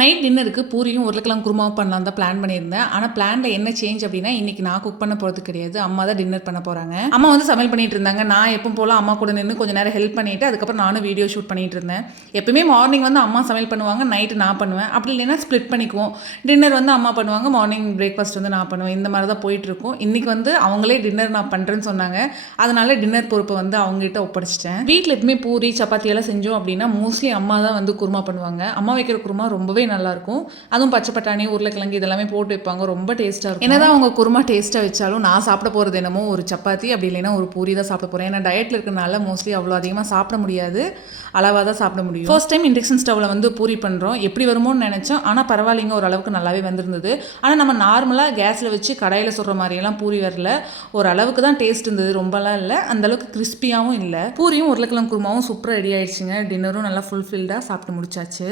Night டின்னருக்கு பூரியும் உருளைக்கிழங்கு குருமாவும் பண்ணலாம் தான் பிளான் பண்ணியிருந்தேன். ஆனால் பிளானில் என்ன சேஞ்ச் அப்படின்னா, இன்றைக்கி நான் குக் பண்ண போகிறது கிடையாது. அம்மா தான் டின்னர் பண்ண போகிறாங்க. அம்மா வந்து சமையல் பண்ணிட்டு இருந்தாங்க. நான் எப்பவும் போல் அம்மா கூட நின்று கொஞ்சம் நேரம் ஹெல்ப் பண்ணிவிட்டு அதுக்கப்புறம் நானும் வீடியோ ஷூட் பண்ணிட்டு இருந்தேன். எப்பவுமே மார்னிங் வந்து அம்மா சமையல் பண்ணுவாங்க, நைட்டு நான் பண்ணுவேன். அப்படி இல்லைன்னா ஸ்ப்ளிட் பண்ணிக்குவோம். டின்னர் வந்து அம்மா பண்ணுவாங்க, மார்னிங் பிரேக்ஃபாஸ்ட் வந்து நான் பண்ணுவேன். இந்த மாதிரி தான் போயிட்டுருக்கும். இன்றைக்கி வந்து அவங்களே டின்னர் நான் பண்ணுறேன்னு சொன்னாங்க. அதனால டின்னர் பொறுப்பை வந்து அவங்ககிட்ட ஒப்படைச்சிட்டேன். வீட்டில் எப்பவுமே பூரி சப்பாத்தி எல்லாம் செஞ்சோம் அப்படின்னா மோஸ்ட்லி அம்மா தான் வந்து குருமா பண்ணுவாங்க. அம்மா வைக்கிற குருமா ரொம்பவே நல்லாயிருக்கும். அதுவும் பச்சை பட்டாணி உருளைக்கிழங்கு இதெல்லாமே போட்டு வைப்பாங்க. ரொம்ப டேஸ்ட்டாக இருக்கும். என்னதான் அவங்க குருமா டேஸ்ட்டாக வச்சாலும் நான் சாப்பிட போகிறது என்னமோ ஒரு சப்பாத்தி அப்படி இல்லைன்னா ஒரு பூரி தான் சாப்பிட போகிறேன். ஏன்னா டயட்டில் இருக்கிறனால மோஸ்ட்லி அவ்வளோ அதிகமாக சாப்பிட முடியாது, அளவாக தான் சாப்பிட முடியும். ஃபர்ஸ்ட் டைம் இண்டக்ஷன் ஸ்டவ்வில் வந்து பூரி பண்ணுறோம். எப்படி வருமோன்னு நினச்சோம். ஆனால் பரவாயில்லைங்க, ஓரளவுக்கு நல்லாவே வந்திருந்தது. ஆனால் நம்ம நார்மலாக கேஸில் வச்சு கடாயில் சுடுற மாதிரியெல்லாம் பூரி வரல. ஒரு அளவுக்கு தான் டேஸ்ட் இருந்தது, ரொம்பலாம் இல்லை. அந்தளவுக்கு கிறிஸ்பியாகவும் இல்லை. பூரியும் உருளைக்கிழங்கு குருமாவும் சூப்பராக ரெடி ஆயிடுச்சுங்க. டின்னரும் நல்லா ஃபுல்ஃபில்டாக சாப்பிட்டு முடிச்சாச்சு.